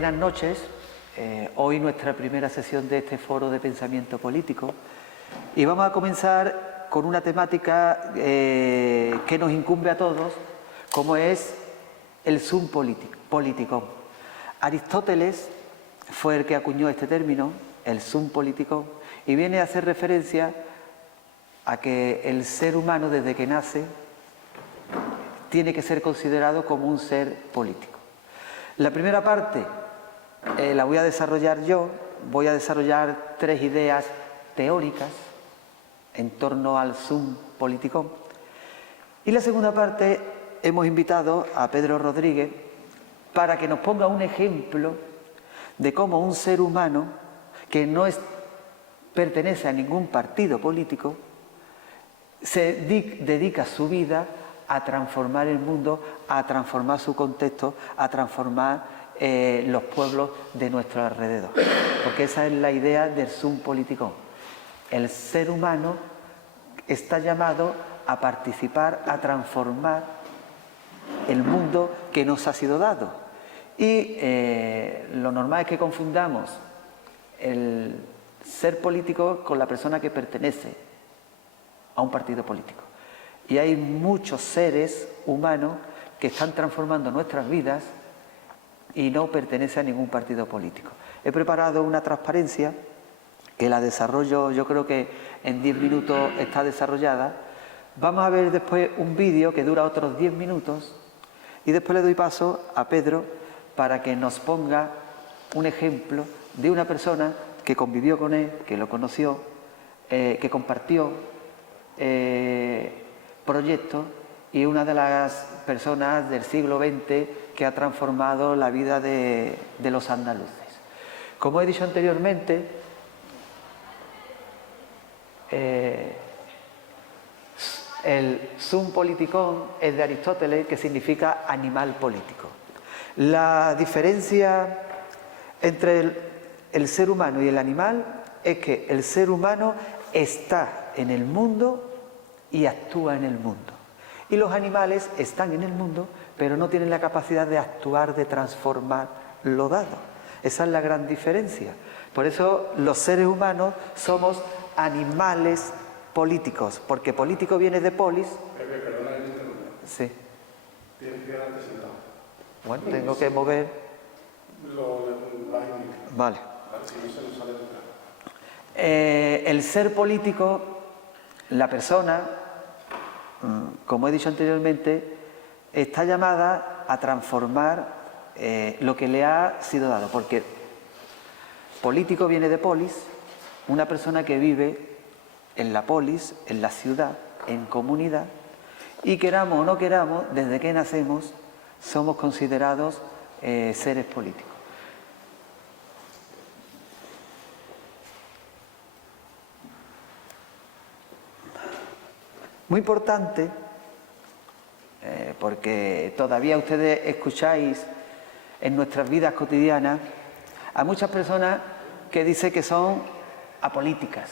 Buenas noches. Hoy nuestra primera sesión de este foro de pensamiento político y vamos a comenzar con una temática que nos incumbe a todos, como es el sum politikon. Aristóteles fue el que acuñó este término, el sum politikon, y viene a hacer referencia a que el ser humano desde que nace tiene que ser considerado como un ser político. La primera parte la voy a desarrollar yo, voy a desarrollar tres ideas teóricas en torno al sum politikon. Y la segunda parte hemos invitado a Pedro Rodríguez para que nos ponga un ejemplo de cómo un ser humano que no pertenece a ningún partido político se dedica su vida a transformar el mundo, a transformar su contexto, a transformar los pueblos de nuestro alrededor. Porque esa es la idea del sum politikon. El ser humano está llamado a participar, a transformar el mundo que nos ha sido dado. Y lo normal es que confundamos el ser político con la persona que pertenece a un partido político. Y hay muchos seres humanos que están transformando nuestras vidas y no pertenecen a ningún partido político. He preparado una transparencia que la desarrollo, yo creo que en 10 minutos está desarrollada. Vamos a ver después un vídeo que dura otros 10 minutos y después le doy paso a Pedro para que nos ponga un ejemplo de una persona que convivió con él, que lo conoció, que compartió proyectos y una de las personas del siglo XX que ha transformado la vida de los andaluces. Como he dicho anteriormente, el sum politikon es de Aristóteles, que significa animal político. La diferencia entre el ser humano y el animal es que el ser humano está en el mundo y actúa en el mundo. Y los animales están en el mundo, pero no tienen la capacidad de actuar, de transformar lo dado. Esa es la gran diferencia. Por eso los seres humanos somos animales políticos, porque político viene de polis. Perdona, sí. Tienes que quedarte sentado. Bueno, tengo que mover. Vale. Si no se nos sale de atrás. El ser político, la persona, como he dicho anteriormente, está llamada a transformar lo que le ha sido dado, porque político viene de polis, una persona que vive en la polis, en la ciudad, en comunidad, y queramos o no queramos, desde que nacemos somos considerados seres políticos. Muy importante, porque todavía ustedes escucháis en nuestras vidas cotidianas a muchas personas que dicen que son apolíticas.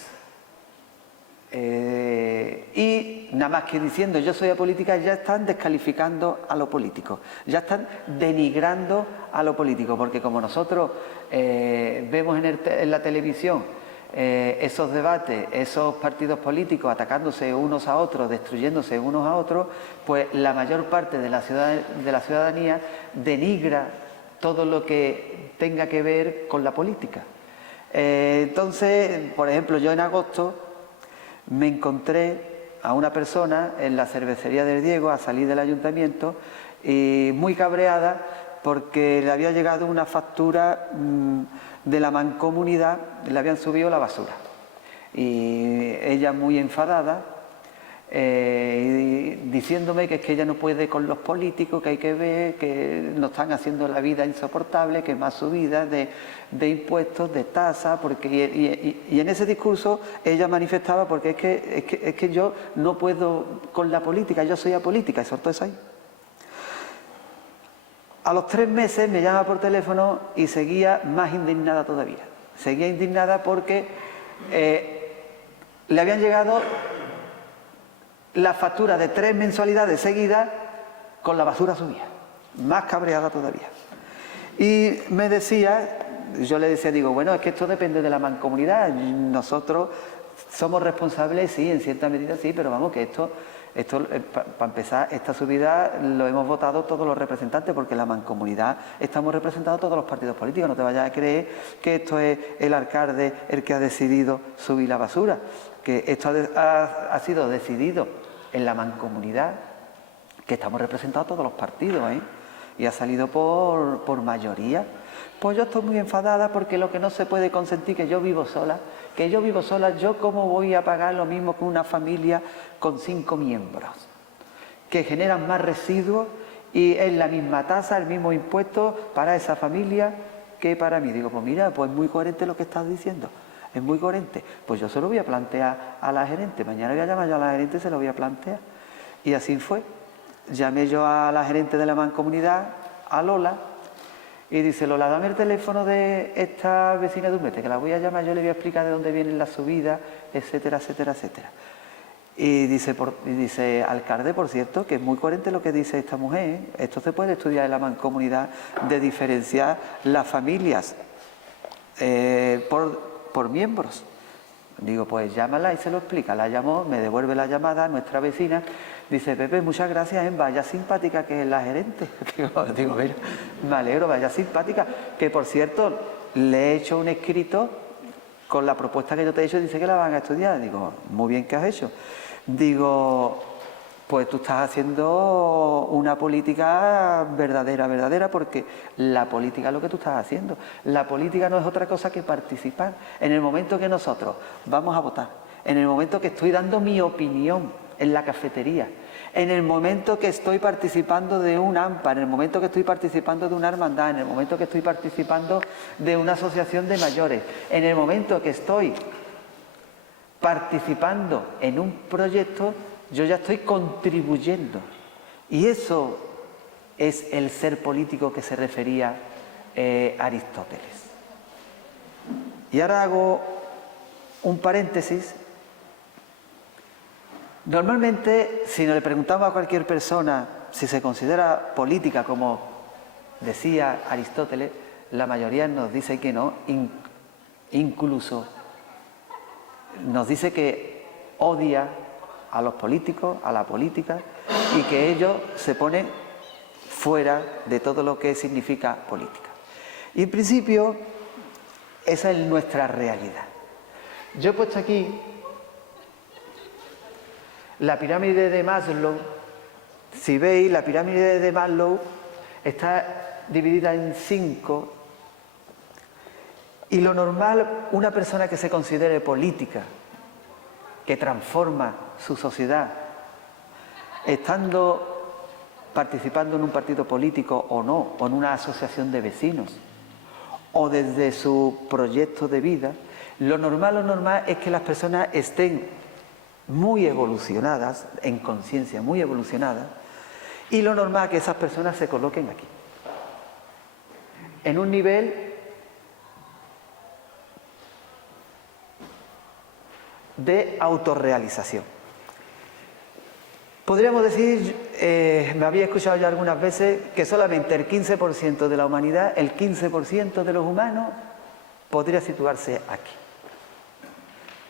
Y nada más que diciendo yo soy apolítica ya están descalificando a lo político, ya están denigrando a lo político, porque como nosotros vemos en la televisión esos debates, esos partidos políticos atacándose unos a otros, destruyéndose unos a otros, pues la mayor parte de la ciudadanía denigra todo lo que tenga que ver con la política. Entonces, por ejemplo, yo en agosto me encontré a una persona en la cervecería del Diego a salir del ayuntamiento y muy cabreada porque le había llegado una factura de la mancomunidad, le habían subido la basura. Y ella muy enfadada, diciéndome que es que ella no puede con los políticos, que hay que ver, que nos están haciendo la vida insoportable, que más subidas de impuestos, de tasas, porque y en ese discurso ella manifestaba porque es que yo no puedo con la política, yo soy apolítica, y soltó eso ahí. A los 3 meses me llama por teléfono y seguía más indignada todavía. Seguía indignada porque le habían llegado la factura de 3 mensualidades seguidas con la basura subida. Más cabreada todavía. Y me decía, yo le decía, digo, bueno, es que esto depende de la mancomunidad, nosotros somos responsables, sí, en cierta medida sí, pero vamos, que esto para empezar, esta subida lo hemos votado todos los representantes, porque en la mancomunidad estamos representados todos los partidos políticos. No te vayas a creer que esto es el alcalde el que ha decidido subir la basura, que esto ha sido decidido en la mancomunidad, que estamos representados todos los partidos, ¿eh? Y ha salido por mayoría. Pues yo estoy muy enfadada porque lo que no se puede consentir, que yo vivo sola, yo cómo voy a pagar lo mismo que una familia con 5 miembros, que generan más residuos y es la misma tasa, el mismo impuesto para esa familia que para mí. Digo, pues mira, pues es muy coherente lo que estás diciendo, es muy coherente. Pues yo se lo voy a plantear a la gerente, mañana voy a llamar yo a la gerente y se lo voy a plantear. Y así fue. Llamé yo a la gerente de la mancomunidad, a Lola, y dice, Lola, dame el teléfono de esta vecina de Urmete, que la voy a llamar, yo le voy a explicar de dónde vienen las subidas, etcétera, etcétera, etcétera. Y dice, alcalde, por cierto, que es muy coherente lo que dice esta mujer, ¿eh? Esto se puede estudiar en la mancomunidad, de diferenciar las familias por miembros. Digo, pues llámala y se lo explica. La llamó, me devuelve la llamada, nuestra vecina. Dice, Pepe, muchas gracias, vaya simpática que es la gerente. Digo, mira, me alegro, vaya simpática. Que por cierto, le he hecho un escrito con la propuesta que yo te he hecho, dice que la van a estudiar. Digo, muy bien que has hecho. Digo, pues tú estás haciendo una política verdadera, porque la política es lo que tú estás haciendo. La política no es otra cosa que participar. En el momento que nosotros vamos a votar, en el momento que estoy dando mi opinión en la cafetería, en el momento que estoy participando de un AMPA, en el momento que estoy participando de una hermandad, en el momento que estoy participando de una asociación de mayores, en el momento que estoy participando en un proyecto, yo ya estoy contribuyendo. Y eso es el ser político que se refería Aristóteles. Y ahora hago un paréntesis. Normalmente, si nos le preguntamos a cualquier persona si se considera política, como decía Aristóteles, la mayoría nos dice que no, incluso nos dice que odia a los políticos, a la política, y que ellos se ponen fuera de todo lo que significa política. Y en principio, esa es nuestra realidad. Yo he puesto aquí la pirámide de Maslow. Si veis, la pirámide de Maslow está dividida en 5, y lo normal, una persona que se considere política, que transforma su sociedad, participando en un partido político o no, o en una asociación de vecinos, o desde su proyecto de vida, lo normal es que las personas estén muy evolucionadas, en conciencia muy evolucionadas, y lo normal es que esas personas se coloquen aquí, en un nivel de autorrealización. Podríamos decir, me había escuchado ya algunas veces, que solamente el 15% de la humanidad, el 15% de los humanos, podría situarse aquí.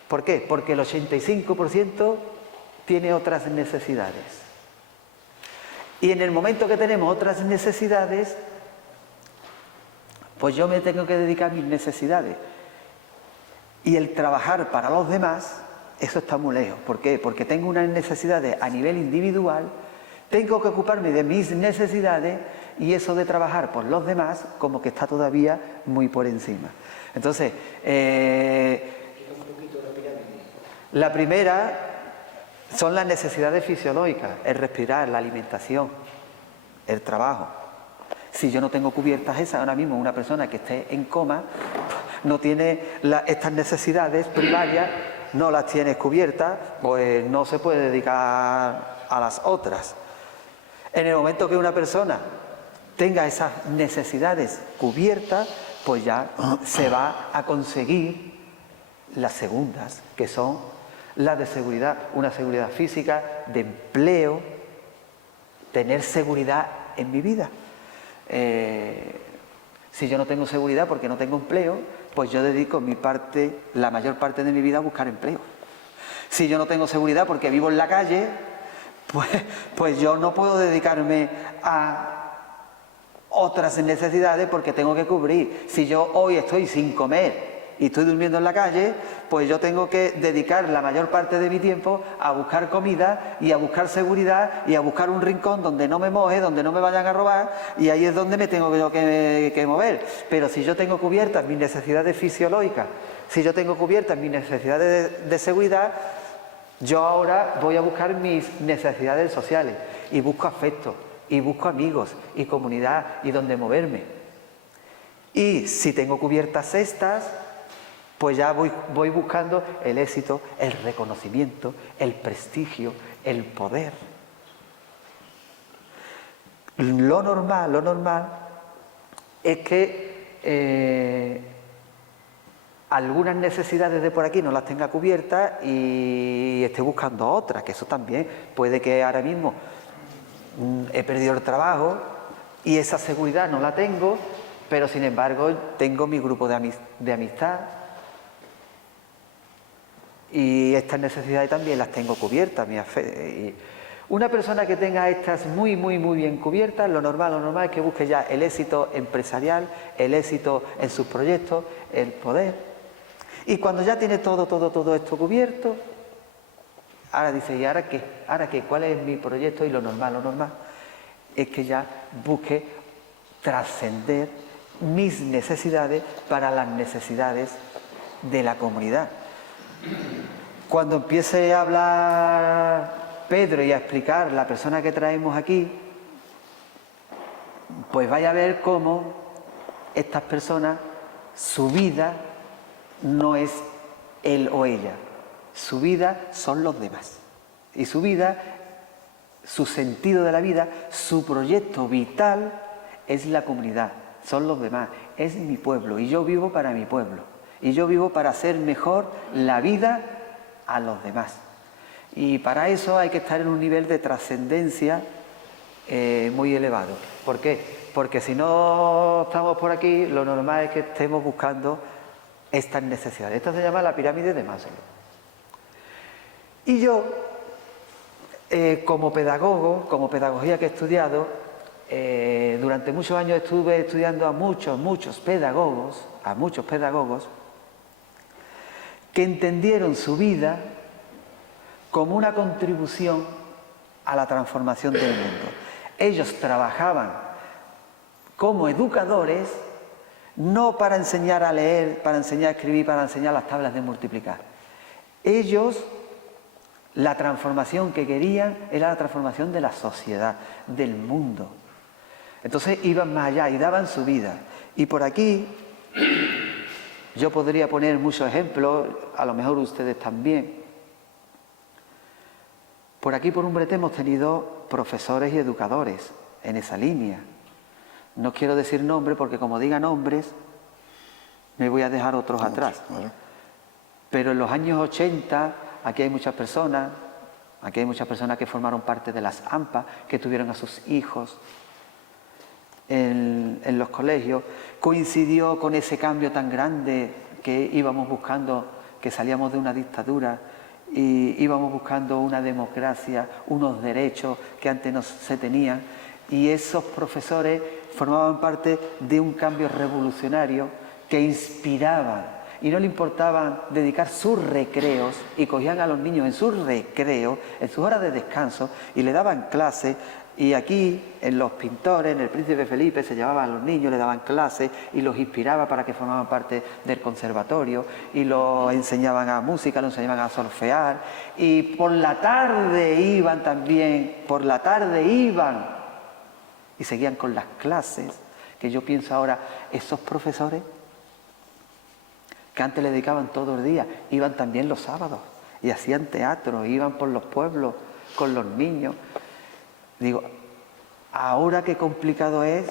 ¿Por qué? Porque el 85% tiene otras necesidades. Y en el momento que tenemos otras necesidades, pues yo me tengo que dedicar a mis necesidades. Y el trabajar para los demás, eso está muy lejos. ¿Por qué? Porque tengo unas necesidades a nivel individual, tengo que ocuparme de mis necesidades, y eso de trabajar por los demás como que está todavía muy por encima. Entonces, la primera son las necesidades fisiológicas, el respirar, la alimentación, el trabajo. Si yo no tengo cubiertas esas, ahora mismo una persona que esté en coma no tiene estas necesidades primarias, no las tiene cubiertas, pues no se puede dedicar a las otras. En el momento que una persona tenga esas necesidades cubiertas, pues ya se va a conseguir las segundas, que son las de seguridad, una seguridad física, de empleo, tener seguridad en mi vida. Si yo no tengo seguridad porque no tengo empleo, pues yo dedico la mayor parte de mi vida a buscar empleo. Si yo no tengo seguridad porque vivo en la calle, pues yo no puedo dedicarme a otras necesidades porque tengo que cubrir. Si yo hoy estoy sin comer y estoy durmiendo en la calle, pues yo tengo que dedicar la mayor parte de mi tiempo a buscar comida y a buscar seguridad y a buscar un rincón donde no me moje, donde no me vayan a robar, y ahí es donde me tengo que mover. Pero si yo tengo cubiertas mis necesidades fisiológicas, si yo tengo cubiertas mis necesidades de seguridad, yo ahora voy a buscar mis necesidades sociales y busco afecto, y busco amigos y comunidad y donde moverme. Y si tengo cubiertas estas, pues ya voy buscando el éxito, el reconocimiento, el prestigio, el poder. Lo normal es que algunas necesidades de por aquí no las tenga cubiertas y esté buscando otras, que eso también puede que ahora mismo he perdido el trabajo y esa seguridad no la tengo, pero sin embargo tengo mi grupo de amistad y estas necesidades también las tengo cubiertas. Una persona que tenga estas muy bien cubiertas, lo normal es que busque ya el éxito empresarial, el éxito en sus proyectos, el poder. Y cuando ya tiene todo esto cubierto, ahora dice, ¿y ahora qué? ¿Ahora qué? ¿Cuál es mi proyecto? Y lo normal es que ya busque trascender mis necesidades para las necesidades de la comunidad. Cuando empiece a hablar Pedro y a explicar la persona que traemos aquí, pues vaya a ver cómo estas personas, su vida no es él o ella, su vida son los demás. Y su vida, su sentido de la vida, su proyecto vital es la comunidad, son los demás, es mi pueblo y yo vivo para mi pueblo. Y yo vivo para hacer mejor la vida a los demás. Y para eso hay que estar en un nivel de trascendencia muy elevado. ¿Por qué? Porque si no estamos por aquí, lo normal es que estemos buscando estas necesidades. Esto se llama la pirámide de Maslow. Y yo, como pedagogo, como pedagogía que he estudiado, durante muchos años estuve estudiando a muchos pedagogos, que entendieron su vida como una contribución a la transformación del mundo. Ellos trabajaban como educadores, no para enseñar a leer, para enseñar a escribir, para enseñar las tablas de multiplicar. Ellos, la transformación que querían era la transformación de la sociedad, del mundo. Entonces iban más allá y daban su vida. Y por aquí yo podría poner muchos ejemplos, a lo mejor ustedes también. Por aquí, por Umbrete, hemos tenido profesores y educadores en esa línea. No quiero decir nombres porque como diga nombres me voy a dejar otros atrás. Vale. Pero en los años 80 aquí hay muchas personas que formaron parte de las AMPA, que tuvieron a sus hijos en los colegios. Coincidió con ese cambio tan grande que íbamos buscando, que salíamos de una dictadura y íbamos buscando una democracia, unos derechos que antes no se tenían, y esos profesores formaban parte de un cambio revolucionario que inspiraban y no le importaba dedicar sus recreos, y cogían a los niños en sus recreos, en sus horas de descanso, y le daban clases. Y aquí, en Los Pintores, en El Príncipe Felipe, se llevaban a los niños, le daban clases y los inspiraba para que formaban parte del conservatorio, y los enseñaban a música, los enseñaban a solfear, y por la tarde iban y seguían con las clases. Que yo pienso ahora, esos profesores que antes le dedicaban todo el día, iban también los sábados y hacían teatro, iban por los pueblos con los niños. Digo, ahora qué complicado es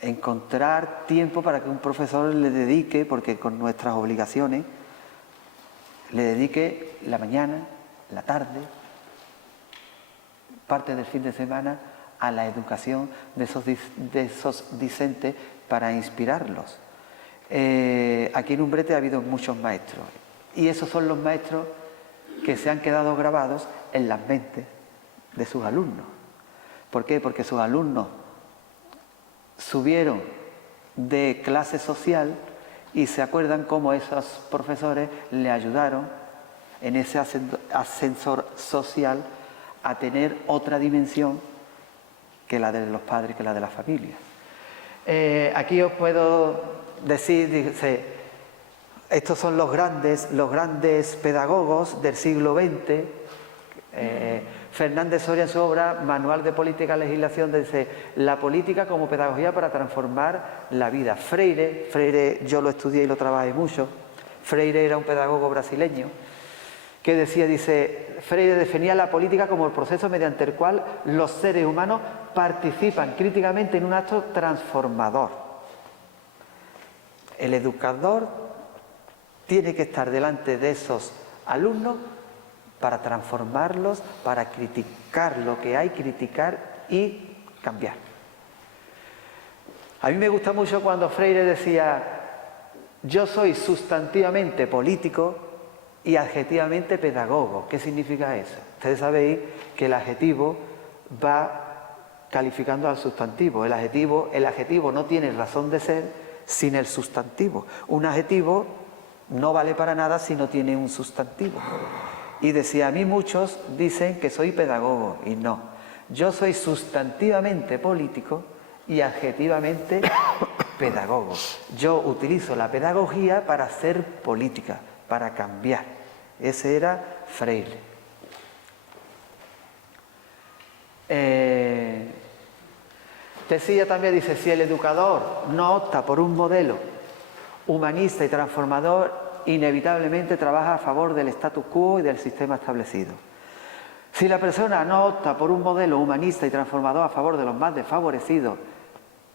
encontrar tiempo para que un profesor le dedique, porque con nuestras obligaciones, le dedique la mañana, la tarde, parte del fin de semana a la educación de esos discentes para inspirarlos. Aquí en Umbrete ha habido muchos maestros y esos son los maestros que se han quedado grabados en las mentes de sus alumnos. ¿Por qué? Porque sus alumnos subieron de clase social y se acuerdan cómo esos profesores le ayudaron en ese ascensor social a tener otra dimensión que la de los padres, que la de la familia. Aquí os puedo decir, dice, estos son los grandes pedagogos del siglo XX. Fernández Soria en su obra Manual de Política y Legislación dice la política como pedagogía para transformar la vida. Freire yo lo estudié y lo trabajé mucho. Freire era un pedagogo brasileño que decía, dice, Freire definía la política como el proceso mediante el cual los seres humanos participan críticamente en un acto transformador. El educador tiene que estar delante de esos alumnos para transformarlos, para criticar lo que hay, criticar y cambiar. A mí me gusta mucho cuando Freire decía, yo soy sustantivamente político y adjetivamente pedagogo. ¿Qué significa eso? Ustedes sabéis que el adjetivo va calificando al sustantivo. El adjetivo no tiene razón de ser sin el sustantivo. Un adjetivo no vale para nada si no tiene un sustantivo. Y decía, a mí muchos dicen que soy pedagogo, y no. Yo soy sustantivamente político y adjetivamente pedagogo. Yo utilizo la pedagogía para hacer política, para cambiar. Ese era Freire. Decía también, dice, si el educador no opta por un modelo humanista y transformador, inevitablemente trabaja a favor del status quo y del sistema establecido. Si la persona no opta por un modelo humanista y transformador a favor de los más desfavorecidos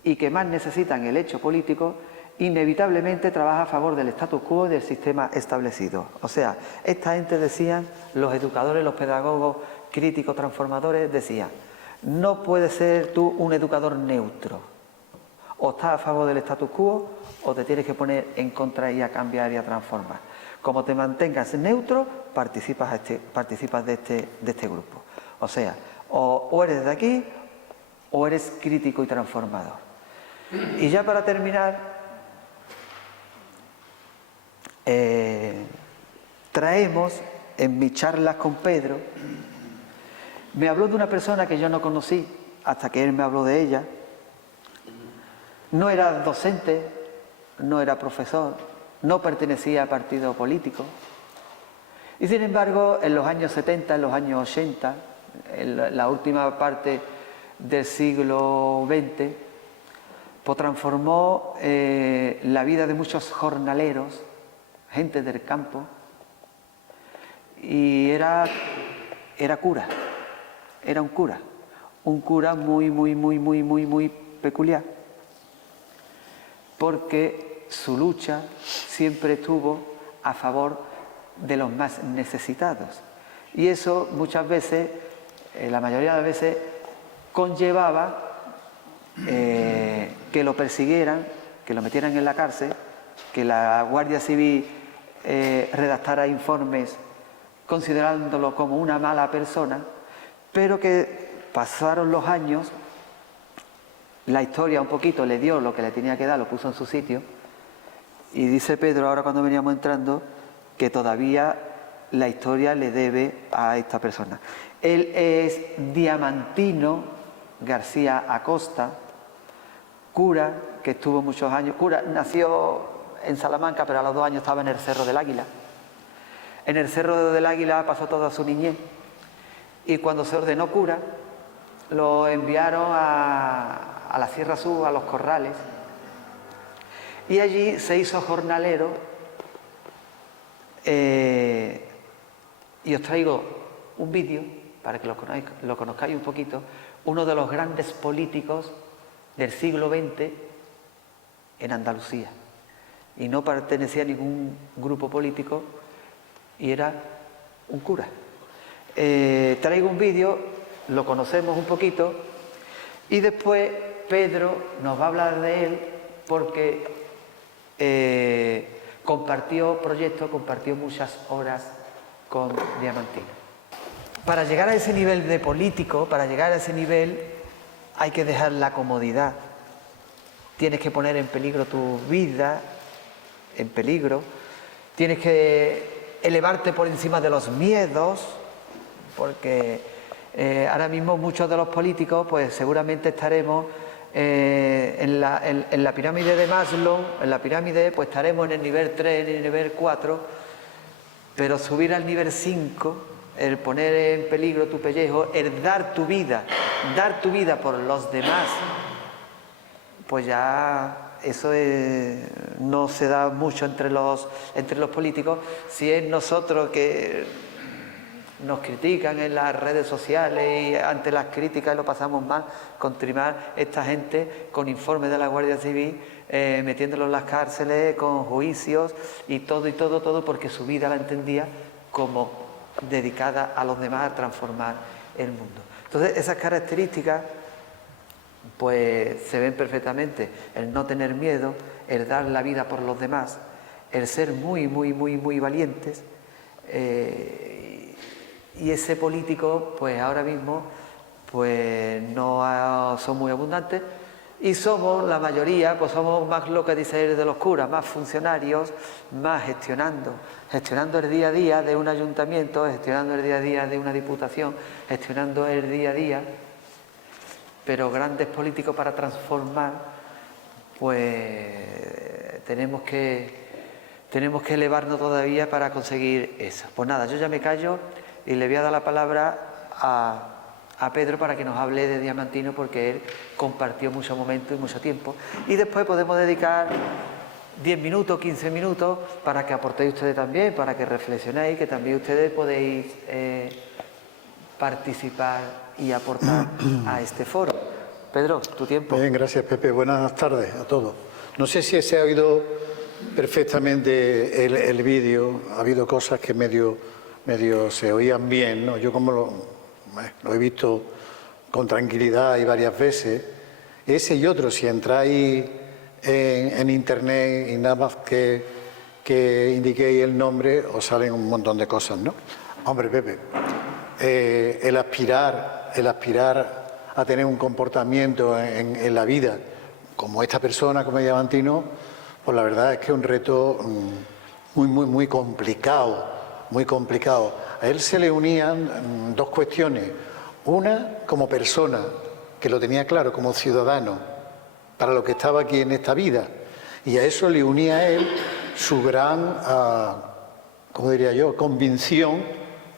y que más necesitan el hecho político, inevitablemente trabaja a favor del status quo y del sistema establecido. O sea, esta gente decían, los educadores, los pedagogos críticos transformadores decían, no puedes ser tú un educador neutro. O estás a favor del status quo o te tienes que poner en contra y a cambiar y a transformar. Como te mantengas neutro, participas de este grupo. O sea, o eres de aquí o eres crítico y transformador. Y ya para terminar, traemos en mis charlas con Pedro, me habló de una persona que yo no conocí hasta que él me habló de ella. No era docente, no era profesor, no pertenecía a partido político. Y sin embargo, en los años 70, en los años 80, en la última parte del siglo XX, pues transformó la vida de muchos jornaleros, gente del campo, y era cura, era un cura muy peculiar, porque su lucha siempre estuvo a favor de los más necesitados. Y eso muchas veces, la mayoría de las veces, conllevaba que lo persiguieran, que lo metieran en la cárcel, que la Guardia Civil redactara informes considerándolo como una mala persona, pero que pasaron los años, la historia un poquito le dio lo que le tenía que dar, lo puso en su sitio, y dice Pedro, ahora cuando veníamos entrando, que todavía la historia le debe a esta persona. Él es Diamantino García Acosta, cura que estuvo muchos años, cura, nació en Salamanca, pero a los 2 años estaba en el Cerro del Águila. En el Cerro del Águila pasó toda su niñez y cuando se ordenó cura lo enviaron a la Sierra Sur, a los Corrales, y allí se hizo jornalero. Y os traigo un vídeo para que lo conozcáis un poquito. Uno de los grandes políticos del siglo XX en Andalucía, y no pertenecía a ningún grupo político y era un cura. Traigo un vídeo, lo conocemos un poquito y después Pedro nos va a hablar de él, porque compartió proyectos, compartió muchas horas con Diamantino. Para llegar a ese nivel de político, para llegar a ese nivel, hay que dejar la comodidad. Tienes que poner en peligro tu vida, en peligro. Tienes que elevarte por encima de los miedos, porque ahora mismo muchos de los políticos, pues seguramente estaremos en la pirámide de Maslow, en la pirámide, pues estaremos en el nivel 3, en el nivel 4, pero subir al nivel 5, el poner en peligro tu pellejo, el dar tu vida por los demás, pues ya eso no se da mucho entre los políticos. Si es nosotros que nos critican en las redes sociales y ante las críticas lo pasamos mal, continuar esta gente con informes de la Guardia Civil, metiéndolos en las cárceles, con juicios y todo, porque su vida la entendía como dedicada a los demás, a transformar el mundo. Entonces, esas características pues se ven perfectamente: el no tener miedo, el dar la vida por los demás, el ser muy valientes, y ese político pues ahora mismo pues no son muy abundantes, y somos la mayoría, pues somos más lo que dice el de los curas, más funcionarios, más gestionando el día a día de un ayuntamiento, gestionando el día a día de una diputación, gestionando el día a día, pero grandes políticos para transformar, pues tenemos que elevarnos todavía para conseguir eso. Pues nada, yo ya me callo y le voy a dar la palabra a Pedro para que nos hable de Diamantino, porque él compartió mucho momento y mucho tiempo, y después podemos dedicar 10 minutos, 15 minutos para que aportéis ustedes también, para que reflexionéis, que también ustedes podéis participar y aportar a este foro. Pedro, tu tiempo. Bien, gracias, Pepe. Buenas tardes a todos. No sé si se ha oído perfectamente el vídeo. Ha habido cosas que medio se oían bien, ¿no? Yo como lo he visto con tranquilidad y varias veces. Ese y otro, si entráis en internet y nada más que indiquéis el nombre, os salen un montón de cosas, ¿no? Hombre, Pepe, el aspirar a tener un comportamiento en la vida como esta persona, como Diamantino, pues la verdad es que es un reto muy complicado, muy complicado. A él se le unían dos cuestiones. Una, como persona, que lo tenía claro, como ciudadano, para lo que estaba aquí en esta vida. Y a eso le unía a él su gran, ¿cómo diría yo?, convicción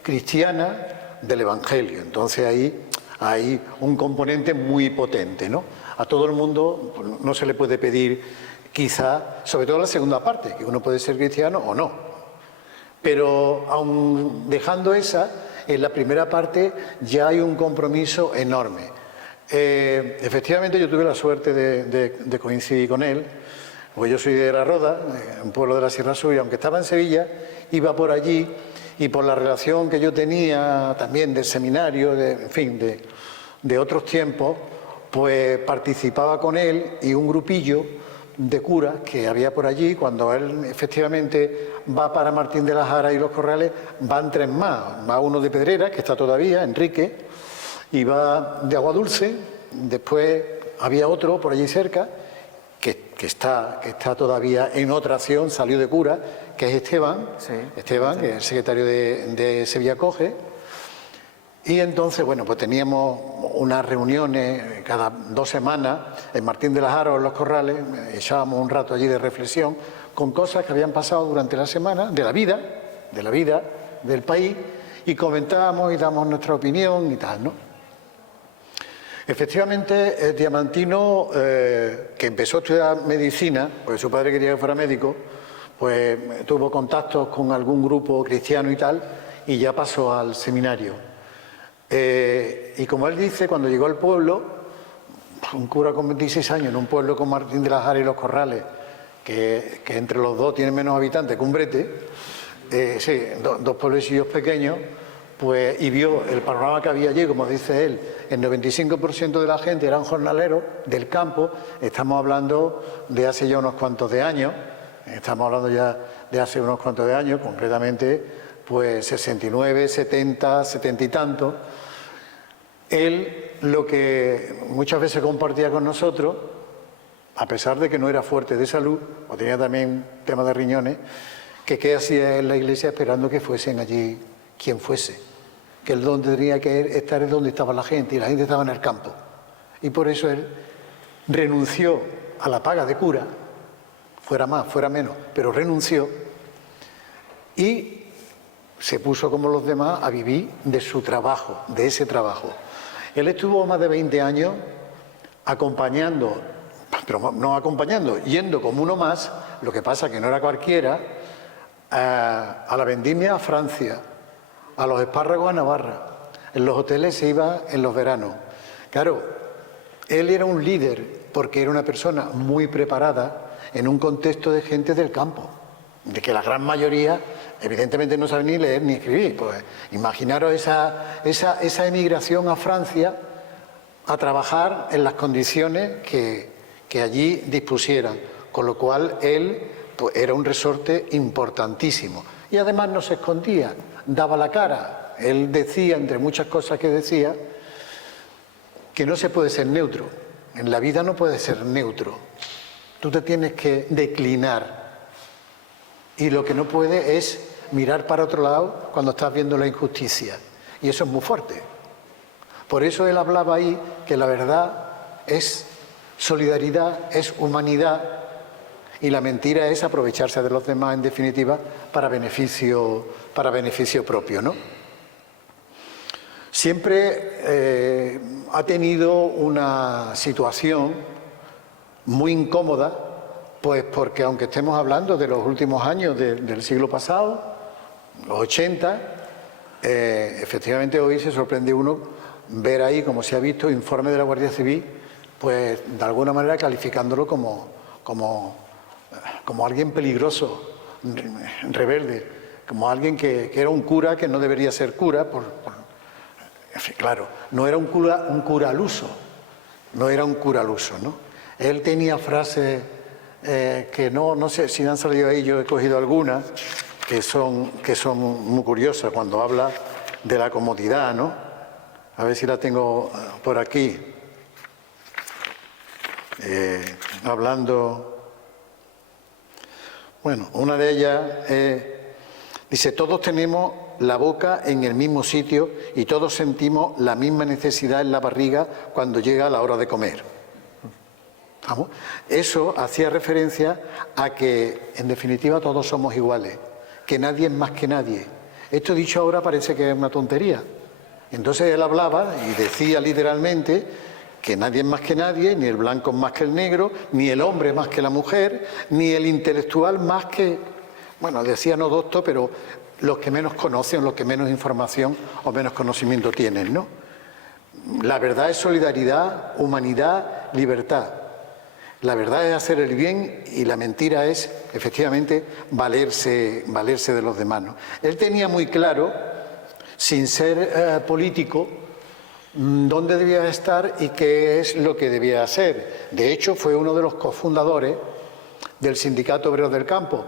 cristiana del Evangelio. Entonces ahí hay un componente muy potente, ¿no? A todo el mundo no se le puede pedir, quizá, sobre todo la segunda parte, que uno puede ser cristiano o no. Pero aun dejando esa, en la primera parte ya hay un compromiso enorme. Efectivamente, yo tuve la suerte de coincidir con él, porque yo soy de La Roda, un pueblo de la Sierra Sur, y aunque estaba en Sevilla, iba por allí, y por la relación que yo tenía también del seminario, en fin, de otros tiempos, pues participaba con él y un grupillo de curas que había por allí. Cuando él efectivamente va para Martín de la Jara y Los Corrales, van tres más. Va uno de Pedreras, que está todavía, Enrique, y va de Agua Dulce. Después había otro por allí cerca, que está todavía en otra acción, salió de cura, que es Esteban, sí, Esteban, que es el secretario de Sevilla Coge. Y entonces, bueno, pues teníamos unas reuniones cada 2 semanas en Martín de la Jara o en Los Corrales, echábamos un rato allí de reflexión con cosas que habían pasado durante la semana, de la vida del país, y comentábamos y damos nuestra opinión y tal, ¿no? Efectivamente, Diamantino, que empezó a estudiar medicina, porque su padre quería que fuera médico, pues tuvo contactos con algún grupo cristiano y tal, y ya pasó al seminario. Y como él dice, cuando llegó al pueblo, un cura con 26 años en un pueblo como Martín de la Jara y Los Corrales, que entre los dos tienen menos habitantes que Umbrete, sí, dos pueblecillos pequeños, pues, y vio el panorama que había allí, como dice él, el 95% de la gente eran jornaleros del campo. Estamos hablando de hace ya unos cuantos de años, concretamente pues 69, 70, 70 y tanto. Él lo que muchas veces compartía con nosotros, a pesar de que no era fuerte de salud, o tenía también temas de riñones, que qué hacía en la iglesia esperando que fuesen allí quien fuese, que el donde tendría que estar es donde estaba la gente, y la gente estaba en el campo. Y por eso él renunció a la paga de cura, fuera más, fuera menos, pero renunció y se puso como los demás a vivir de su trabajo, de ese trabajo. Él estuvo más de 20 años acompañando, pero no acompañando, yendo como uno más, lo que pasa que no era cualquiera, a la vendimia a Francia, a los espárragos a Navarra. En los hoteles se iba en los veranos. Claro, él era un líder porque era una persona muy preparada en un contexto de gente del campo, de que la gran mayoría evidentemente no sabe ni leer ni escribir. Pues imaginaros esa emigración a Francia a trabajar en las condiciones que allí dispusieran, con lo cual él pues, era un resorte importantísimo. Y además no se escondía, daba la cara. Él decía, entre muchas cosas que decía, que no se puede ser neutro. En la vida no puedes ser neutro. Tú te tienes que declinar. Y lo que no puedes es mirar para otro lado cuando estás viendo la injusticia. Y eso es muy fuerte. Por eso él hablaba ahí que la verdad es solidaridad, es humanidad, y la mentira es aprovecharse de los demás, en definitiva, para beneficio propio, ¿no? Siempre ha tenido una situación muy incómoda, pues porque aunque estemos hablando de los últimos años del siglo pasado, los 80, efectivamente hoy se sorprende uno ver ahí, como se ha visto, informe de la Guardia Civil, pues de alguna manera calificándolo como alguien peligroso, rebelde, como alguien que era un cura que no debería ser cura, en fin, claro, no era un cura al uso, no era un cura al uso, ¿no? Él tenía frases que no sé si han salido ahí, yo he cogido algunas que son muy curiosas cuando habla de la comodidad, ¿no? A ver si la tengo por aquí. Hablando... Bueno, una de ellas dice, todos tenemos la boca en el mismo sitio y todos sentimos la misma necesidad en la barriga cuando llega la hora de comer. ¿Vamos? Eso hacía referencia a que, en definitiva, todos somos iguales, que nadie es más que nadie. Esto dicho ahora parece que es una tontería. Entonces él hablaba y decía literalmente que nadie es más que nadie, ni el blanco es más que el negro, ni el hombre más que la mujer, ni el intelectual más que, bueno, decía no docto, pero los que menos conocen, los que menos información o menos conocimiento tienen, ¿no? La verdad es solidaridad, humanidad, libertad. La verdad es hacer el bien y la mentira es, efectivamente, valerse de los demás, ¿no? Él tenía muy claro, sin ser político, dónde debía estar y qué es lo que debía hacer. De hecho, fue uno de los cofundadores del Sindicato Obrero del Campo.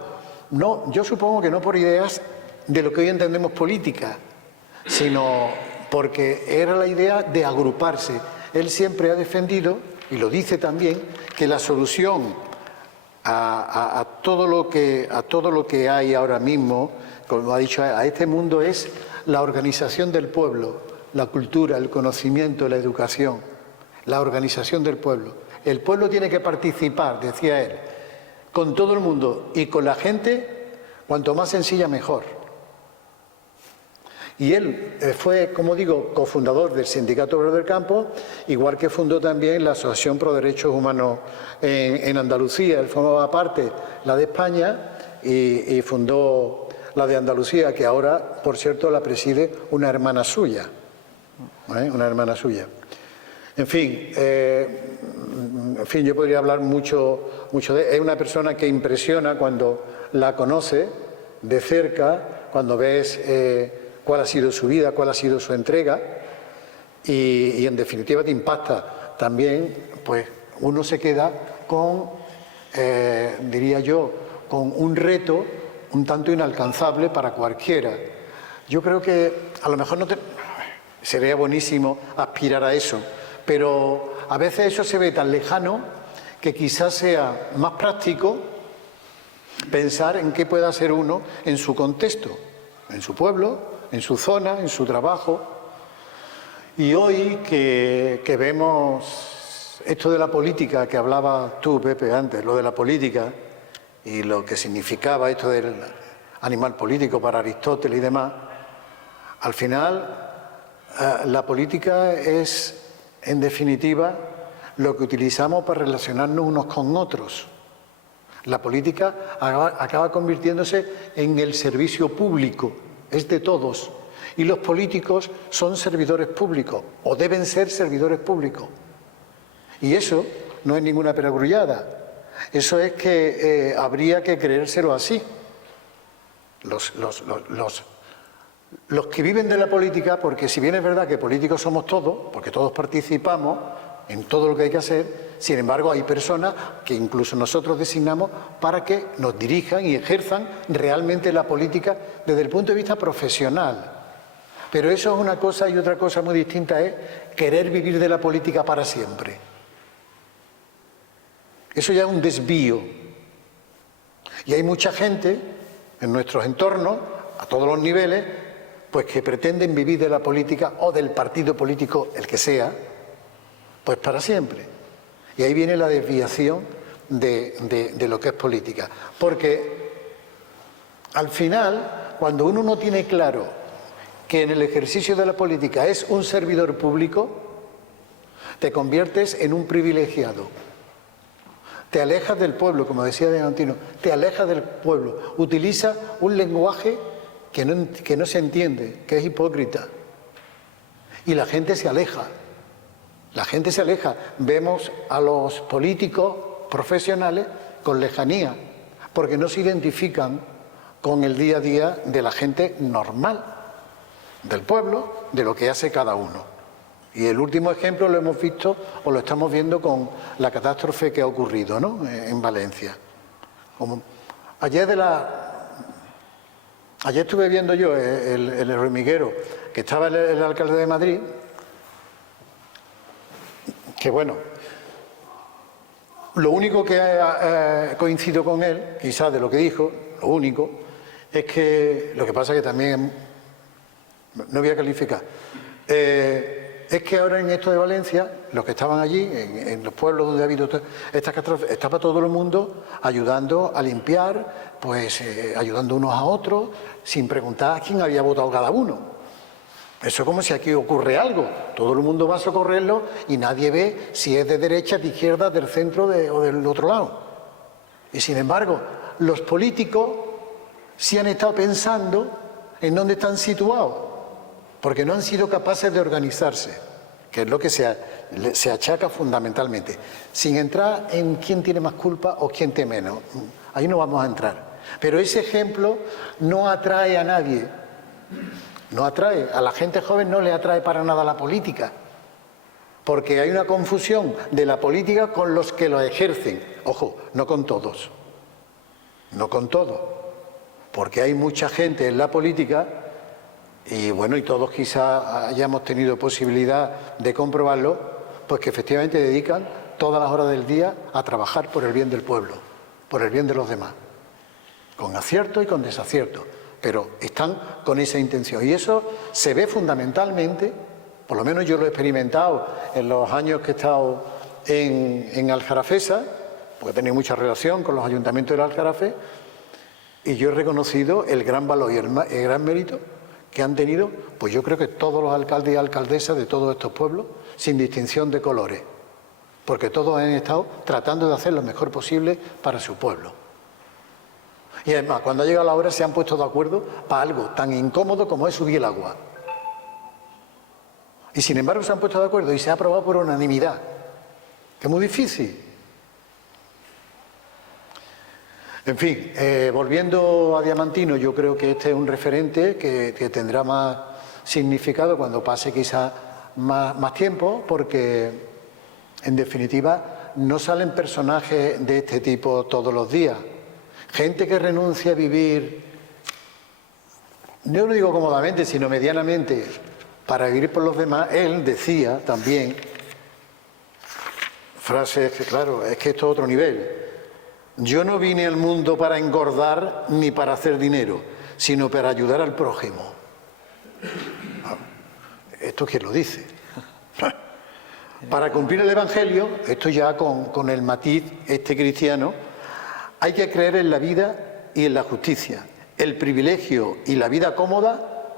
No, yo supongo que no por ideas de lo que hoy entendemos política, sino porque era la idea de agruparse. Él siempre ha defendido, y lo dice también, que la solución a todo lo que hay ahora mismo, como ha dicho, a este mundo es la organización del pueblo. La cultura, el conocimiento, la educación, la organización del pueblo. El pueblo tiene que participar, decía él, con todo el mundo y con la gente, cuanto más sencilla mejor. Y él fue, como digo, cofundador del Sindicato Obrero del Campo, igual que fundó también la Asociación Pro Derechos Humanos en Andalucía. Él formaba parte, la de España, y fundó la de Andalucía, que ahora, por cierto, la preside una hermana suya. Una hermana suya. En fin, yo podría hablar mucho de... Es una persona que impresiona cuando la conoce de cerca, cuando ves cuál ha sido su vida, cuál ha sido su entrega y en definitiva te impacta también, pues uno se queda con, diría yo, con un reto un tanto inalcanzable para cualquiera. Yo creo que a lo mejor sería buenísimo aspirar a eso, pero a veces eso se ve tan lejano que quizás sea más práctico pensar en qué pueda ser uno en su contexto, en su pueblo, en su zona, en su trabajo. Y hoy que vemos esto de la política que hablaba tú, Pepe, antes, lo de la política y lo que significaba esto del animal político para Aristóteles y demás, al final la política es, en definitiva, lo que utilizamos para relacionarnos unos con otros. La política acaba convirtiéndose en el servicio público, es de todos. Y los políticos son servidores públicos, o deben ser servidores públicos. Y eso no es ninguna perogrullada. Eso es que habría que creérselo así. Los que viven de la política, porque si bien es verdad que políticos somos todos, porque todos participamos en todo lo que hay que hacer, sin embargo hay personas que incluso nosotros designamos para que nos dirijan y ejerzan realmente la política desde el punto de vista profesional. Pero eso es una cosa, y otra cosa muy distinta es querer vivir de la política para siempre. Eso ya es un desvío. Y hay mucha gente en nuestros entornos, a todos los niveles, pues que pretenden vivir de la política o del partido político, el que sea, pues para siempre. Y ahí viene la desviación de lo que es política. Porque al final, cuando uno no tiene claro que en el ejercicio de la política es un servidor público, te conviertes en un privilegiado. Te alejas del pueblo, como decía de Antino, te alejas del pueblo. Utiliza un lenguaje que no se entiende, que es hipócrita. Y la gente se aleja. La gente se aleja. Vemos a los políticos profesionales con lejanía, porque no se identifican con el día a día de la gente normal, del pueblo, de lo que hace cada uno. Y el último ejemplo lo hemos visto o lo estamos viendo con la catástrofe que ha ocurrido, ¿no?, en Valencia. Ayer estuve viendo yo el hormiguero, que estaba el alcalde de Madrid, que bueno, lo único que coincido con él, quizás de lo que dijo, lo único, es que lo que pasa que también, no voy a calificar, es que ahora en esto de Valencia, los que estaban allí, en los pueblos donde ha habido estas catástrofes, estaba todo el mundo ayudando a limpiar, pues ayudando unos a otros, sin preguntar a quién había votado cada uno. Eso es como si aquí ocurre algo, todo el mundo va a socorrerlo y nadie ve si es de derecha, de izquierda, del centro o del otro lado. Y sin embargo, los políticos sí han estado pensando en dónde están situados, porque no han sido capaces de organizarse, que es lo que se achaca fundamentalmente, sin entrar en quién tiene más culpa o quién tiene menos. Ahí no vamos a entrar. Pero ese ejemplo no atrae a nadie. No atrae, a la gente joven no le atrae para nada la política, porque hay una confusión de la política con los que lo ejercen. Ojo, no con todos, no con todos, porque hay mucha gente en la política, y bueno, y todos quizás hayamos tenido posibilidad de comprobarlo, pues que efectivamente dedican todas las horas del día a trabajar por el bien del pueblo, por el bien de los demás, con acierto y con desacierto. Pero están con esa intención. Y eso se ve fundamentalmente, por lo menos yo lo he experimentado en los años que he estado en Aljarafesa, porque he tenido mucha relación con los ayuntamientos del Aljarafe, y yo he reconocido el gran valor y el gran mérito que han tenido, pues yo creo que todos los alcaldes y alcaldesas de todos estos pueblos, sin distinción de colores, porque todos han estado tratando de hacer lo mejor posible para su pueblo. Y además, cuando ha llegado la hora se han puesto de acuerdo para algo tan incómodo como es subir el agua. Y sin embargo se han puesto de acuerdo y se ha aprobado por unanimidad, que es muy difícil. En fin, volviendo a Diamantino, yo creo que este es un referente que tendrá más significado cuando pase quizá más tiempo, porque en definitiva no salen personajes de este tipo todos los días. Gente que renuncia a vivir, no lo digo cómodamente, sino medianamente, para vivir por los demás. Él decía también frases que, claro, es que esto es otro nivel. Yo no vine al mundo para engordar ni para hacer dinero, sino para ayudar al prójimo. ¿Esto quién lo dice? Para cumplir el Evangelio, esto ya con el matiz cristiano, hay que creer en la vida y en la justicia. El privilegio y la vida cómoda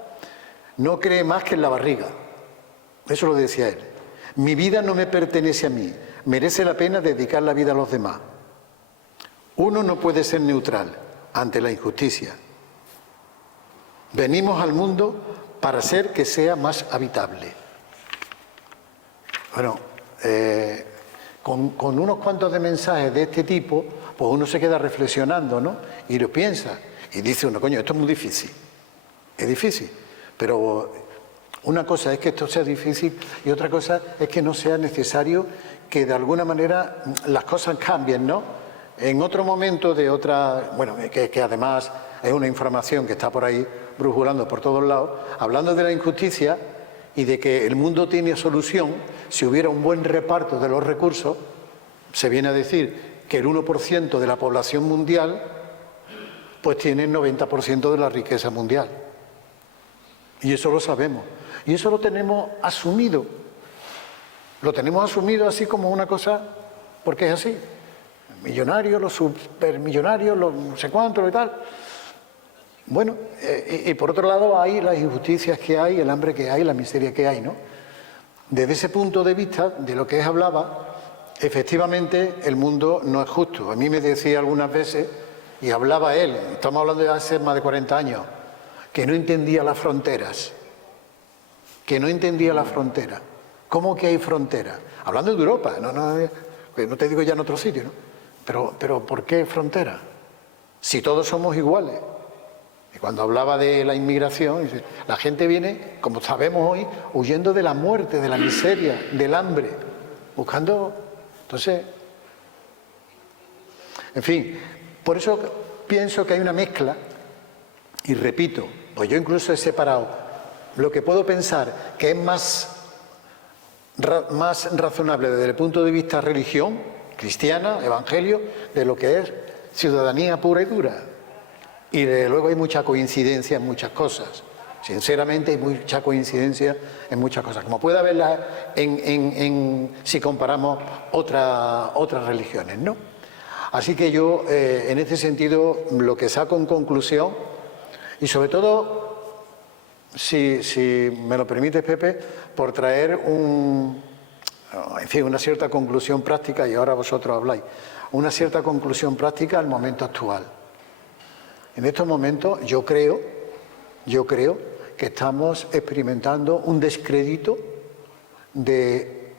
no cree más que en la barriga. Eso lo decía él. Mi vida no me pertenece a mí, merece la pena dedicar la vida a los demás. Uno no puede ser neutral ante la injusticia. Venimos al mundo para hacer que sea más habitable. Bueno, con unos cuantos de mensajes de este tipo, pues uno se queda reflexionando, ¿no? Y lo piensa. Y dice uno, coño, esto es muy difícil. Es difícil. Pero una cosa es que esto sea difícil y otra cosa es que no sea necesario que de alguna manera las cosas cambien, ¿no? En otro momento de otra, bueno, que además es una información que está por ahí brujulando por todos lados, hablando de la injusticia y de que el mundo tiene solución si hubiera un buen reparto de los recursos, se viene a decir que el 1% de la población mundial pues tiene el 90% de la riqueza mundial. Y eso lo sabemos. Y eso lo tenemos asumido. Lo tenemos asumido así como una cosa, porque es así. Millonarios, los supermillonarios, los no sé cuántos y tal. Bueno, y por otro lado hay las injusticias que hay, el hambre que hay, la miseria que hay, ¿no? Desde ese punto de vista, de lo que hablaba, efectivamente el mundo no es justo. A mí me decía algunas veces, y hablaba él, estamos hablando de hace más de 40 años, que no entendía las fronteras. Que no entendía las fronteras. ¿Cómo que hay fronteras? Hablando de Europa, no te digo ya en otro sitio, ¿no? Pero ¿por qué frontera? Si todos somos iguales. Y cuando hablaba de la inmigración, la gente viene, como sabemos hoy, huyendo de la muerte, de la miseria, del hambre, buscando. Entonces, en fin, por eso pienso que hay una mezcla, y repito, pues yo incluso he separado lo que puedo pensar que es más razonable desde el punto de vista religión, cristiana, evangelio, de lo que es ciudadanía pura y dura. Y desde luego hay mucha coincidencia en muchas cosas. Sinceramente hay mucha coincidencia en muchas cosas, como puede haberla si comparamos otras religiones, ¿no? Así que yo, en este sentido, lo que saco en conclusión, y sobre todo, si me lo permites, Pepe, por traer una cierta conclusión práctica, y ahora vosotros habláis, una cierta conclusión práctica al momento actual. En estos momentos yo creo que estamos experimentando un descrédito de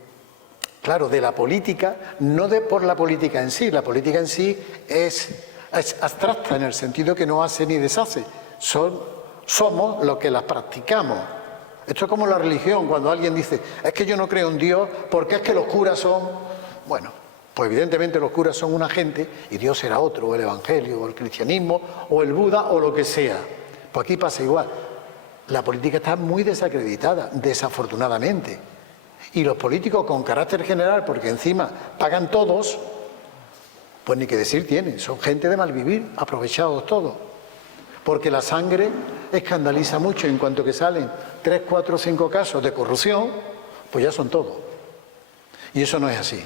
la política, no por la política en sí. La política en sí es abstracta en el sentido que no hace ni deshace. Somos los que la practicamos. Esto es como la religión, cuando alguien dice, es que yo no creo en Dios, porque es que los curas son... Bueno, pues evidentemente los curas son una gente y Dios será otro, o el Evangelio, o el cristianismo, o el Buda, o lo que sea. Pues aquí pasa igual. La política está muy desacreditada, desafortunadamente. Y los políticos con carácter general, porque encima pagan todos, pues ni que decir tienen, son gente de mal vivir, aprovechados todos. Porque la sangre escandaliza mucho, en cuanto que salen 3, 4, 5 casos de corrupción, pues ya son todos. Y eso no es así.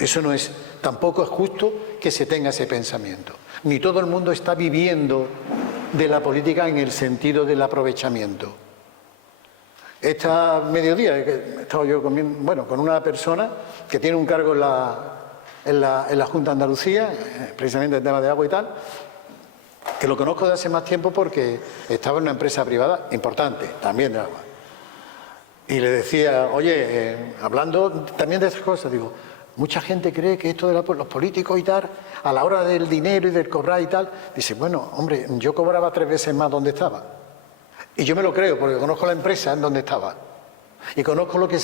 Eso no es, tampoco es justo que se tenga ese pensamiento. Ni todo el mundo está viviendo de la política en el sentido del aprovechamiento. Esta mediodía he estado yo con una persona que tiene un cargo en la Junta de Andalucía, precisamente en temas de agua y tal, que lo conozco de hace más tiempo porque estaba en una empresa privada importante, también de agua. Y le decía, oye, hablando también de esas cosas, digo, Mucha gente cree que esto de los políticos y tal, a la hora del dinero y del cobrar y tal, dice, bueno, hombre, yo cobraba 3 veces más donde estaba. Y yo me lo creo, porque conozco la empresa en donde estaba. Y conozco lo que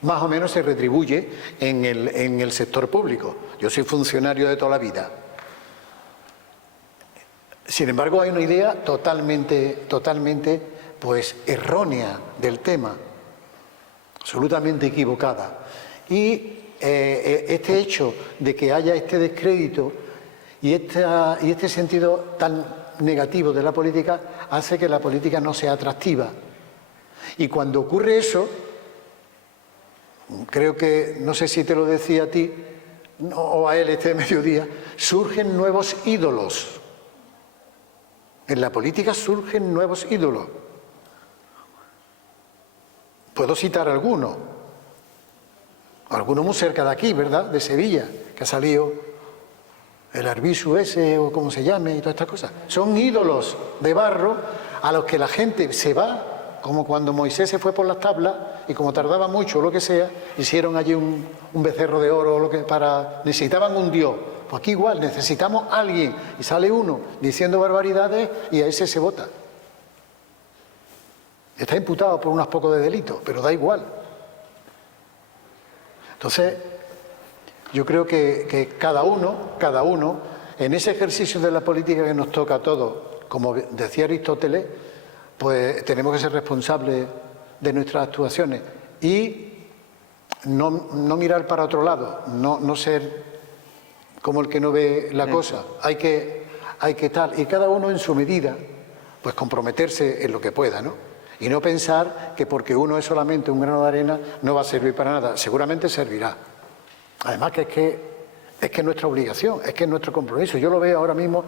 más o menos se retribuye en el sector público. Yo soy funcionario de toda la vida. Sin embargo, hay una idea totalmente, pues, errónea del tema, absolutamente equivocada. Y este hecho de que haya este descrédito y este sentido tan negativo de la política hace que la política no sea atractiva. Y cuando ocurre eso, creo que, no sé si te lo decía a ti o a él este mediodía, surgen nuevos ídolos. En la política surgen nuevos ídolos. Puedo citar algunos muy cerca de aquí, ¿verdad? De Sevilla, que ha salido el Arbizu ese o como se llame y todas estas cosas. Son ídolos de barro a los que la gente se va, como cuando Moisés se fue por las tablas y como tardaba mucho o lo que sea, hicieron allí un becerro de oro o lo que necesitaban un dios. Pues aquí igual, necesitamos a alguien y sale uno diciendo barbaridades y a ese se vota. Está imputado por unos pocos de delitos, pero da igual. Entonces, yo creo que cada uno, en ese ejercicio de la política que nos toca a todos, como decía Aristóteles, pues tenemos que ser responsables de nuestras actuaciones y no mirar para otro lado, no ser como el que no ve la cosa. Hay que tal, y cada uno en su medida, pues comprometerse en lo que pueda, ¿no? Y no pensar que porque uno es solamente un grano de arena no va a servir para nada. Seguramente servirá. Además que es que es nuestra obligación, es que es nuestro compromiso. Yo lo veo ahora mismo,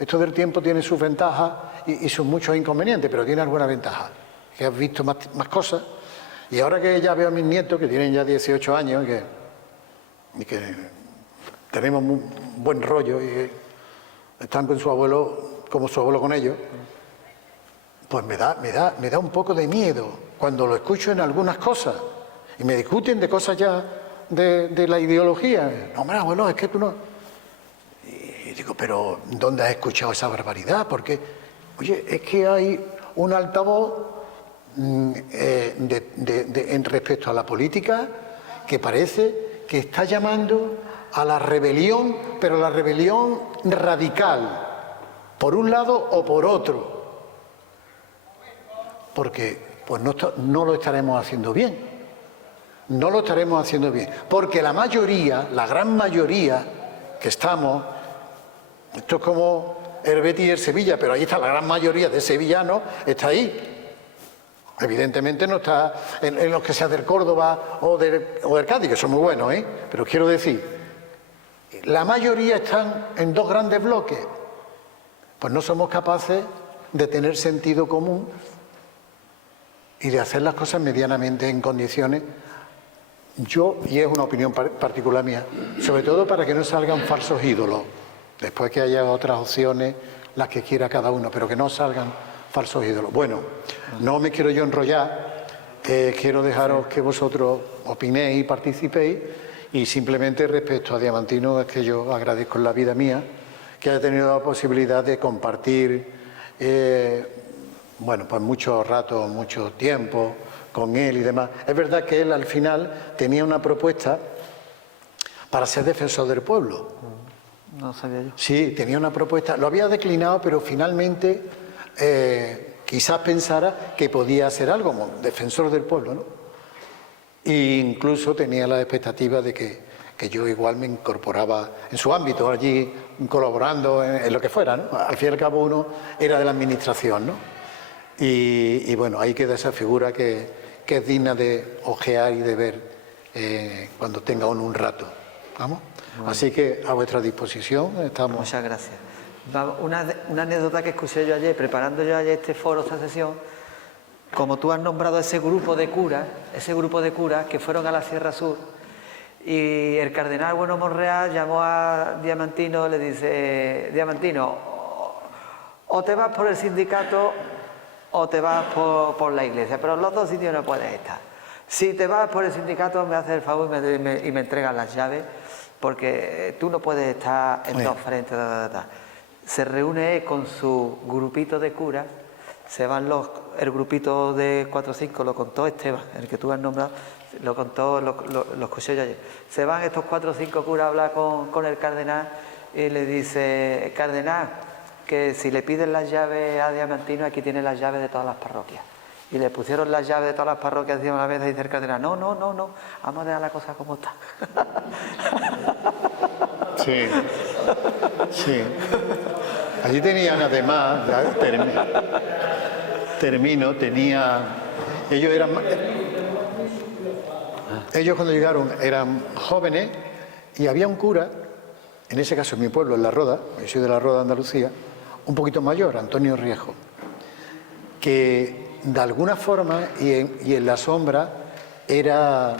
esto del tiempo tiene sus ventajas y sus muchos inconvenientes, pero tiene alguna ventaja. Que has visto más cosas. Y ahora que ya veo a mis nietos, que tienen ya 18 años y que tenemos un buen rollo y están con su abuelo, como su abuelo con ellos, pues me da un poco de miedo cuando lo escucho en algunas cosas y me discuten de cosas ya de la ideología. No, hombre, abuelo, es que tú no... Y digo, pero ¿dónde has escuchado esa barbaridad? Porque, oye, es que hay un altavoz en respecto a la política que parece que está llamando a la rebelión, pero la rebelión radical, por un lado o por otro. Porque pues no lo estaremos haciendo bien. No lo estaremos haciendo bien. Porque la mayoría, la gran mayoría que estamos, esto es como el Betis y el Sevilla, pero ahí está la gran mayoría de sevillanos, está ahí. Evidentemente no está en los que sea del Córdoba o del Cádiz, que son muy buenos, ¿eh? Pero quiero decir, la mayoría están en dos grandes bloques. Pues no somos capaces de tener sentido común y de hacer las cosas medianamente en condiciones, y es una opinión particular mía, sobre todo para que no salgan falsos ídolos, después que haya otras opciones, las que quiera cada uno, pero que no salgan falsos ídolos. Bueno, no me quiero yo enrollar, quiero dejaros que vosotros opinéis y participéis, y simplemente respecto a Diamantino es que yo agradezco en la vida mía que haya tenido la posibilidad de compartir pues muchos ratos, mucho tiempo con él y demás. Es verdad que él al final tenía una propuesta para ser defensor del pueblo. No sabía yo. Sí, tenía una propuesta, lo había declinado, pero finalmente quizás pensara que podía hacer algo como defensor del pueblo, ¿no? E incluso tenía la expectativa de que yo igual me incorporaba en su ámbito, allí colaborando en lo que fuera, ¿no? Al fin y al cabo uno era de la administración, ¿no? Y bueno, ahí queda esa figura que es digna de ojear y de ver cuando tenga uno un rato. ¿Vamos? Así que a vuestra disposición estamos. Muchas gracias. Una anécdota que escuché yo ayer, preparando yo ayer este foro, esta sesión, como tú has nombrado ese grupo de curas que fueron a la Sierra Sur, y el cardenal Bueno Monreal llamó a Diamantino, le dice, Diamantino, o te vas por el sindicato o te vas por la iglesia, pero en los dos sitios no puedes estar. Si te vas por el sindicato, me haces el favor y me entregas las llaves, porque tú no puedes estar en dos frentes. Se reúne con su grupito de curas, se van el grupito de 4 o 5, lo contó Esteban, el que tú has nombrado, lo contó, lo escuché yo ayer. Se van estos 4 o 5 curas a hablar con el cardenal y le dice: cardenal, que si le piden las llaves a Diamantino, aquí tiene las llaves de todas las parroquias. Y le pusieron las llaves de todas las parroquias encima de la mesa y dice el cardenal: no, vamos a dejar la cosa como está. Sí, sí. Allí tenían además, ellos cuando llegaron eran jóvenes y había un cura, en ese caso en mi pueblo, en La Roda, yo soy de La Roda, Andalucía, un poquito mayor, Antonio Riejo, que de alguna forma y en la sombra era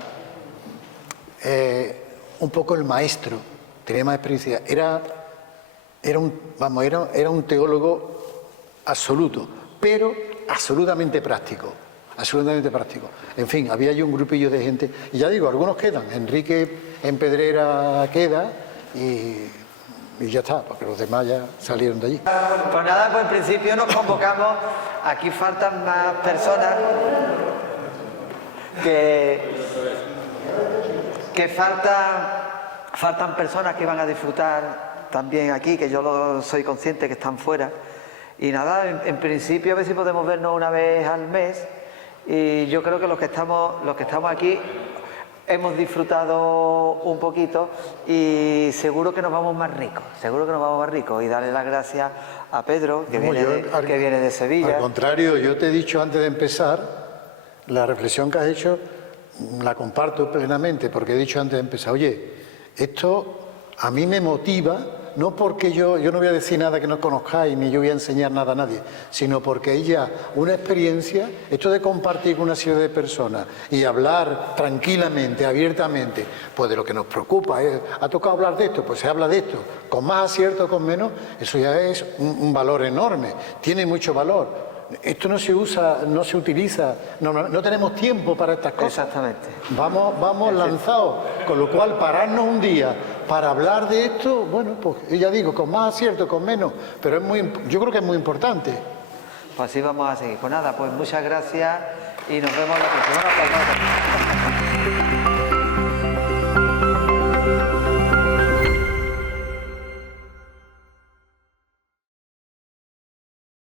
un poco el maestro, tenía más experiencia, era un teólogo absoluto, pero absolutamente práctico. En fin, había allí un grupillo de gente, y ya digo, algunos quedan, Enrique en Pedrera queda y ya está, porque los demás ya salieron de allí. Pues nada, pues en principio nos convocamos, aquí faltan más personas que faltan personas que van a disfrutar también aquí, que yo soy consciente que están fuera. Y nada, en principio a ver si podemos vernos una vez al mes, y yo creo que los que estamos aquí hemos disfrutado un poquito y seguro que nos vamos más ricos, y darle las gracias a Pedro, que viene de Sevilla. Al contrario, yo te he dicho antes de empezar, la reflexión que has hecho la comparto plenamente, porque he dicho antes de empezar, oye, esto a mí me motiva, no porque yo no voy a decir nada que no conozcáis, ni yo voy a enseñar nada a nadie, sino porque hay ya una experiencia, esto de compartir con una serie de personas y hablar tranquilamente, abiertamente, pues de lo que nos preocupa, ha tocado hablar de esto, pues se habla de esto, con más acierto o con menos, eso ya es un valor enorme, tiene mucho valor. Esto no se usa, no se utiliza, no tenemos tiempo para estas cosas. Exactamente. Vamos lanzados, con lo cual pararnos un día para hablar de esto, bueno, pues ya digo, con más acierto, con menos, pero yo creo que es muy importante. Pues así vamos a seguir. Pues nada, pues muchas gracias y nos vemos la próxima.